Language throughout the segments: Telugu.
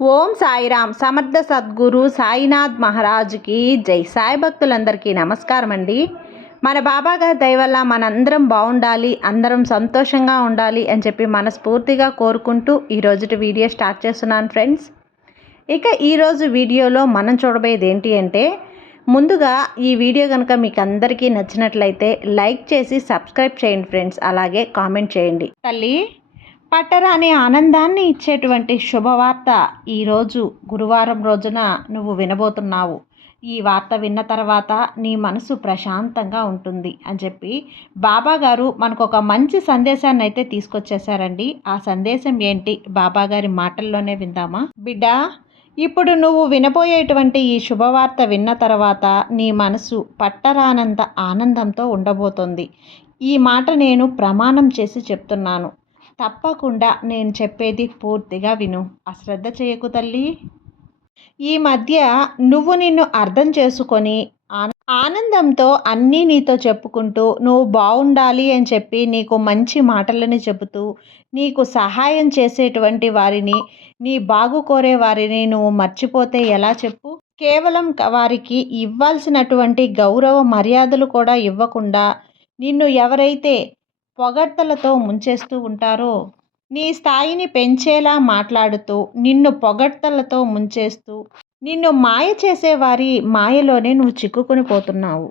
ఓం సాయిరామ్. సమర్థ సద్గురు సాయినాథ్ మహారాజుకి జై. సాయి భక్తులందరికీ నమస్కారం అండి మన బాబా గారి దయ మనందరం బాగుండాలి అందరం సంతోషంగా ఉండాలి అని చెప్పి మనస్ఫూర్తిగా కోరుకుంటూ ఈరోజు వీడియో స్టార్ట్ చేస్తున్నాను ఫ్రెండ్స్. ఇక ఈరోజు వీడియోలో మనం చూడబోయేది ఏంటి అంటే ముందుగా ఈ వీడియో కనుక మీకు అందరికీ నచ్చినట్లయితే లైక్ చేసి సబ్స్క్రైబ్ చేయండి ఫ్రెండ్స్. అలాగే కామెంట్ చేయండి. తల్లి పట్టరాని ఆనందాన్ని ఇచ్చేటువంటి శుభవార్త ఈరోజు గురువారం రోజున నువ్వు వినబోతున్నావు. ఈ వార్త విన్న తర్వాత నీ మనసు ప్రశాంతంగా ఉంటుంది అని చెప్పి బాబా గారు మనకు ఒక మంచి సందేశాన్ని అయితే తీసుకొచ్చేసారండి ఆ సందేశం ఏంటి? బాబా గారి మాటల్లోనే విందామా? బిడ్డా ఇప్పుడు నువ్వు వినబోయేటువంటి ఈ శుభవార్త విన్న తర్వాత నీ మనసు పట్టరానంత ఆనందంతో ఉండబోతోంది. ఈ మాట నేను ప్రమాణం చేసి చెప్తున్నాను. తప్పకుండా నేను చెప్పేది పూర్తిగా విను. అశ్రద్ధ చేయకు తల్లి. ఈ మధ్య నువ్వు నిన్ను అర్థం చేసుకొని ఆనందంతో అన్నీ నీతో చెప్పుకుంటూ నువ్వు బాగుండాలి అని చెప్పి నీకు మంచి మాటలని చెబుతూ నీకు సహాయం చేసేటువంటి వారిని నీ బాగు కోరే వారిని నువ్వు మర్చిపోతే ఎలా చెప్పు? కేవలం వారికి ఇవ్వాల్సినటువంటి గౌరవ మర్యాదలు కూడా ఇవ్వకుండా నిన్ను ఎవరైతే పొగడ్తలతో ముంచేస్తూ ఉంటారో? నీ స్థాయిని పెంచేలా మాట్లాడుతూ నిన్ను పొగడ్తలతో ముంచేస్తూ నిన్ను మాయ చేసేవారి మాయలోనే నువ్వు చిక్కుకుని పోతున్నావు.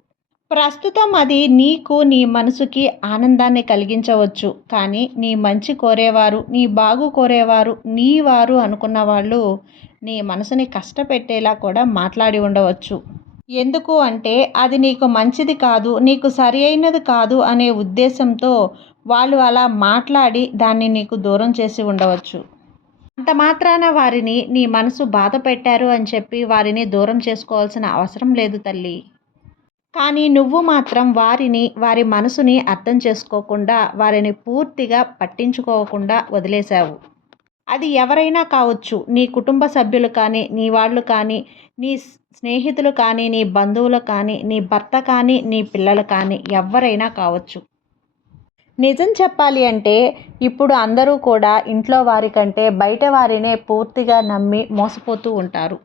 ప్రస్తుతం అది నీకు నీ మనసుకి ఆనందాన్ని కలిగించవచ్చు. కానీ నీ మంచి కోరేవారు నీ బాగు కోరేవారు నీ వారు అనుకున్న వాళ్ళు నీ మనసుని కష్టపెట్టేలా కూడా మాట్లాడి ఉండవచ్చు. ఎందుకు అంటే అది నీకు మంచిది కాదు నీకు సరి అయినది కాదు అనే ఉద్దేశంతో వాళ్ళు అలా మాట్లాడి దాన్ని నీకు దూరం చేసి ఉండవచ్చు. అంత మాత్రాన వారిని నీ మనసు బాధ పెట్టారు అని చెప్పి వారిని దూరం చేసుకోవాల్సిన అవసరం లేదు తల్లి. కానీ నువ్వు మాత్రం వారిని వారి మనసుని అర్థం చేసుకోకుండా వారిని పూర్తిగా పట్టించుకోకుండా వదిలేశావు. అది ఎవరైనా కావచ్చు నీ కుటుంబ సభ్యులు కానీ నీ వాళ్ళు కానీ నీ స్నేహితులు కానీ నీ బంధువులు కానీ నీ భర్త కానీ నీ పిల్లలు కానీ ఎవరైనా కావచ్చు. నిజం చెప్పాలి అంటే ఇప్పుడు అందరూ కూడా ఇంట్లో వారి కంటే బయట వారినే పూర్తిగా నమ్మి మోసపోతూ ఉంటారు.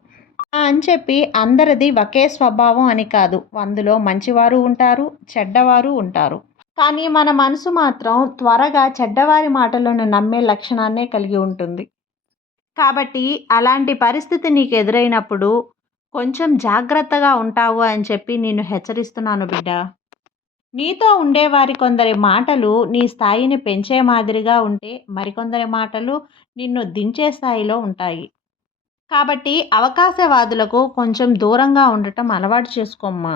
అని చెప్పి అందరిది ఒకే స్వభావం అని కాదు. అందులో మంచివారు ఉంటారు చెడ్డవారు ఉంటారు. కానీ మన మనసు మాత్రం త్వరగా చెడ్డవారి మాటలను నమ్మే లక్షణాన్నే కలిగి ఉంటుంది. కాబట్టి అలాంటి పరిస్థితి నీకు ఎదురైనప్పుడు కొంచెం జాగ్రత్తగా ఉంటావు అని చెప్పి నేను హెచ్చరిస్తున్నాను బిడ్డ. నీతో ఉండేవారి కొందరి మాటలు నీ స్థాయిని పెంచే మాదిరిగా ఉంటే మరికొందరి మాటలు నిన్ను దించే స్థాయిలో ఉంటాయి. కాబట్టి అవకాశవాదులకు కొంచెం దూరంగా ఉండటం అలవాటు చేసుకోమ్మా.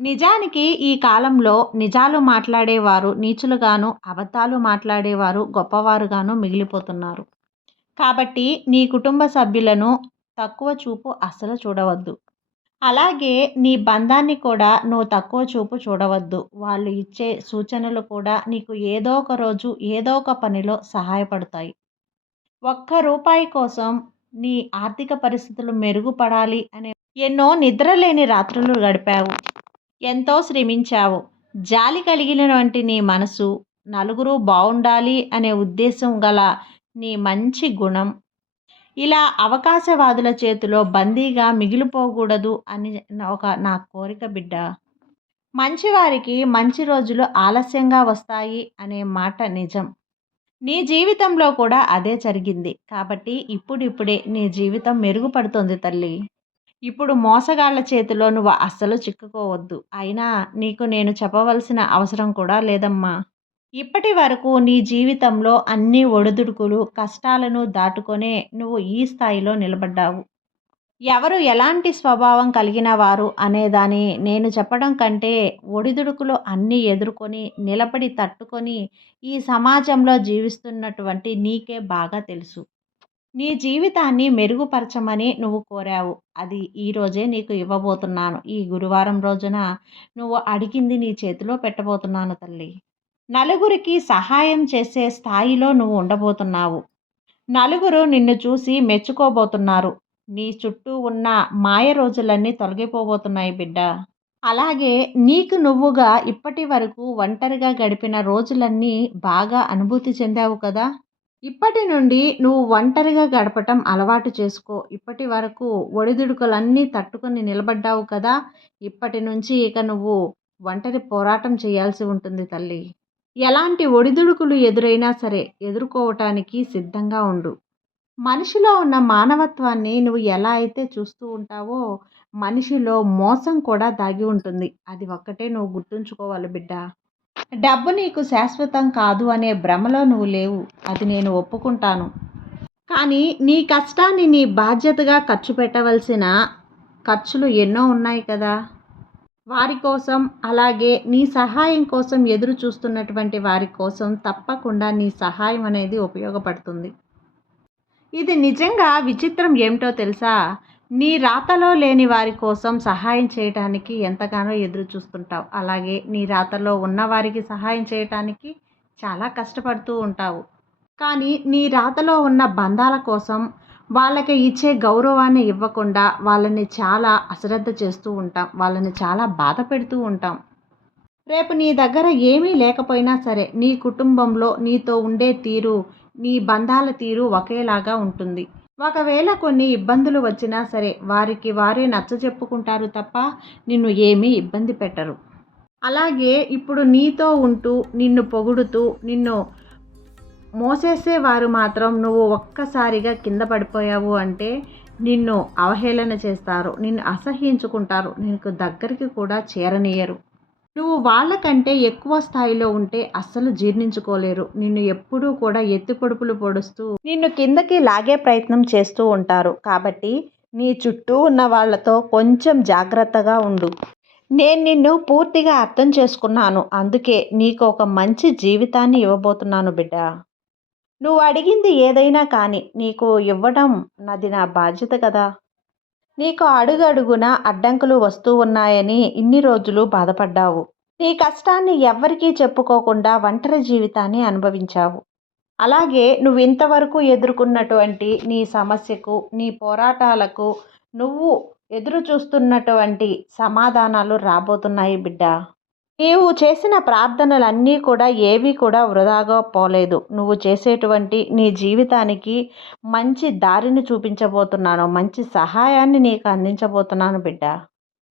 నిజానికి ఈ కాలంలో నిజాలు మాట్లాడేవారు నీచులుగాను అబద్ధాలు మాట్లాడేవారు గొప్పవారుగాను మిగిలిపోతున్నారు. కాబట్టి నీ కుటుంబ సభ్యులను తక్కువ చూపు అస్సలు చూడవద్దు. అలాగే నీ బంధాన్ని కూడా నువ్వు తక్కువ చూపు చూడవద్దు. వాళ్ళు ఇచ్చే సూచనలు కూడా నీకు ఏదో ఒక రోజు ఏదో ఒక పనిలో సహాయపడతాయి. ఒక్క రూపాయి కోసం నీ ఆర్థిక పరిస్థితులు మెరుగుపడాలి అనే ఎన్నో నిద్రలేని రాత్రులు గడిపావు. ఎంతో శ్రమించావు. జాలి కలిగినటువంటి నీ మనసు నలుగురు బాగుండాలి అనే ఉద్దేశం గల నీ మంచి గుణం ఇలా అవకాశవాదుల చేతిలో బందీగా మిగిలిపోకూడదు అని ఒక నా కోరిక బిడ్డ. మంచివారికి మంచి రోజులు ఆలస్యంగా వస్తాయి అనే మాట నిజం. నీ జీవితంలో కూడా అదే జరిగింది. కాబట్టి ఇప్పుడిప్పుడే నీ జీవితం మెరుగుపడుతుంది తల్లి. ఇప్పుడు మోసగాళ్ళ చేతిలో నువ్వు అస్సలు చిక్కుకోవద్దు. అయినా నీకు నేను చెప్పవలసిన అవసరం కూడా లేదమ్మా. ఇప్పటి వరకు నీ జీవితంలో అన్ని ఒడిదుడుకులు కష్టాలను దాటుకొనే నువ్వు ఈ స్థాయిలో నిలబడ్డావు. ఎవరు ఎలాంటి స్వభావం కలిగిన వారు అనేదాని నేను చెప్పడం కంటే ఒడిదుడుకులు అన్నీ ఎదుర్కొని నిలబడి తట్టుకొని ఈ సమాజంలో జీవిస్తున్నటువంటి నీకే బాగా తెలుసు. నీ జీవితాన్ని మెరుగుపరచమని నువ్వు కోరావు. అది ఈరోజే నీకు ఇవ్వబోతున్నాను. ఈ గురువారం రోజున నువ్వు అడిగింది నీ చేతిలో పెట్టబోతున్నాను తల్లి. నలుగురికి సహాయం చేసే స్థాయిలో నువ్వు ఉండబోతున్నావు. నలుగురు నిన్ను చూసి మెచ్చుకోబోతున్నారు. నీ చుట్టూ ఉన్న మాయ రోజులన్నీ తొలగిపోబోతున్నాయి బిడ్డ. అలాగే నీకు నువ్వుగా ఇప్పటి వరకు ఒంటరిగా గడిపిన రోజులన్నీ బాగా అనుభూతి చెందావు కదా. ఇప్పటి నుండి నువ్వు ఒంటరిగా గడపటం అలవాటు చేసుకో. ఇప్పటి వరకు ఒడిదుడుకులన్నీ తట్టుకొని నిలబడ్డావు కదా. ఇప్పటి నుంచి ఇక నువ్వు ఒంటరి పోరాటం చేయాల్సి ఉంటుంది తల్లి. ఎలాంటి ఒడిదుడుకులు ఎదురైనా సరే ఎదుర్కోవటానికి సిద్ధంగా ఉండు. మనిషిలో ఉన్న మానవత్వాన్ని నువ్వు ఎలా అయితే చూస్తూ ఉంటావో మనిషిలో మోసం కూడా దాగి ఉంటుంది. అది ఒక్కటే నువ్వు గుర్తుంచుకోవాలి బిడ్డ. డబ్బు నీకు శాశ్వతం కాదు అనే భ్రమలో నువ్వు లేవు. అది నేను ఒప్పుకుంటాను. కానీ నీ కష్టాన్ని నీ బాధ్యతగా ఖర్చు పెట్టవలసిన ఖర్చులు ఎన్నో ఉన్నాయి కదా. వారి కోసం అలాగే నీ సహాయం కోసం ఎదురు చూస్తున్నటువంటి వారి కోసం తప్పకుండా నీ సహాయం అనేది ఉపయోగపడుతుంది. ఇది నిజంగా విచిత్రం ఏమిటో తెలుసా? నీ రాతలో లేని వారి కోసం సహాయం చేయటానికి ఎంతగానో ఎదురు చూస్తుంటావు. అలాగే నీ రాతలో ఉన్న వారికి సహాయం చేయటానికి చాలా కష్టపడుతూ ఉంటావు. కానీ నీ రాతలో ఉన్న బంధాల కోసం వాళ్ళకి ఇచ్చే గౌరవాన్ని ఇవ్వకుండా వాళ్ళని చాలా అశ్రద్ధ చేస్తూ ఉంటాం. వాళ్ళని చాలా బాధ పెడుతూ ఉంటాం. రేపు నీ దగ్గర ఏమీ లేకపోయినా సరే నీ కుటుంబంలో నీతో ఉండే తీరు నీ బంధాల తీరు ఒకేలాగా ఉంటుంది. ఒకవేళ కొన్ని ఇబ్బందులు వచ్చినా సరే వారికి వారే నచ్చ చెప్పుకుంటారు తప్ప నిన్ను ఏమీ ఇబ్బంది పెట్టరు. అలాగే ఇప్పుడు నీతో ఉంటూ నిన్ను పొగుడుతూ నిన్ను మోసేసే వారు మాత్రం నువ్వు ఒక్కసారిగా కింద పడిపోయావు అంటే నిన్ను అవహేళన చేస్తారు నిన్ను అసహ్యించుకుంటారు నీకు దగ్గరికి కూడా చేరనీయరు. నువ్వు వాళ్ళకంటే ఎక్కువ స్థాయిలో ఉంటే అస్సలు జీర్ణించుకోలేరు. నిన్ను ఎప్పుడూ కూడా ఎత్తి పొడుపులు పొడుస్తూ నిన్ను కిందకి లాగే ప్రయత్నం చేస్తూ ఉంటారు. కాబట్టి నీ చుట్టూ ఉన్న వాళ్ళతో కొంచెం జాగ్రత్తగా ఉండు. నేను నిన్ను పూర్తిగా అర్థం చేసుకున్నాను. అందుకే నీకు ఒక మంచి జీవితాన్ని ఇవ్వబోతున్నాను బిడ్డ. నువ్వు అడిగింది ఏదైనా కానీ నీకు ఇవ్వడం నాది నా బాధ్యత కదా. నీకు అడుగడుగున అడ్డంకులు వస్తూ ఉన్నాయని ఇన్ని రోజులు బాధపడ్డావు. నీ కష్టాన్ని ఎవ్వరికీ చెప్పుకోకుండా ఒంటరి జీవితాన్ని అనుభవించావు. అలాగే నువ్వు ఇంతవరకు ఎదుర్కొన్నటువంటి నీ సమస్యకు నీ పోరాటాలకు నువ్వు ఎదురు చూస్తున్నటువంటి సమాధానాలు రాబోతున్నాయి బిడ్డ. నీవు చేసిన ప్రార్థనలన్నీ కూడా ఏవి కూడా వృధాగా పోలేదు. నువ్వు చేసేటువంటి నీ జీవితానికి మంచి దారిని చూపించబోతున్నాను. మంచి సహాయాన్ని నీకు అందించబోతున్నాను బిడ్డ.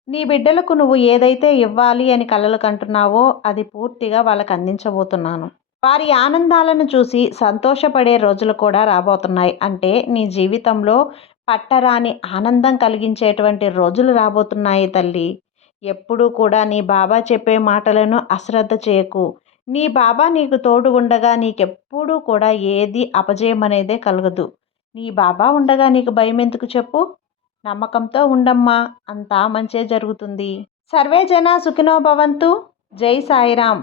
నీ బిడ్డలకు నువ్వు ఏదైతే ఇవ్వాలి అని కలలు కంటున్నావో అది పూర్తిగా వాళ్ళకి అందించబోతున్నాను. వారి ఆనందాలను చూసి సంతోషపడే రోజులు కూడా రాబోతున్నాయి. అంటే నీ జీవితంలో పట్టరాని ఆనందం కలిగించేటువంటి రోజులు రాబోతున్నాయి తల్లి. ఎప్పుడూ కూడా నీ బాబా చెప్పే మాటలను అశ్రద్ధ చేయకు. నీ బాబా నీకు తోడు ఉండగా నీకెప్పుడూ కూడా ఏది అపజయం అనేదే కలగదు. నీ బాబా ఉండగా నీకు భయం ఎందుకు చెప్పు? నమ్మకంతో ఉండమ్మా అంతా మంచే జరుగుతుంది. సర్వే జన సుఖినో భవంతు. జై సాయిరామ్.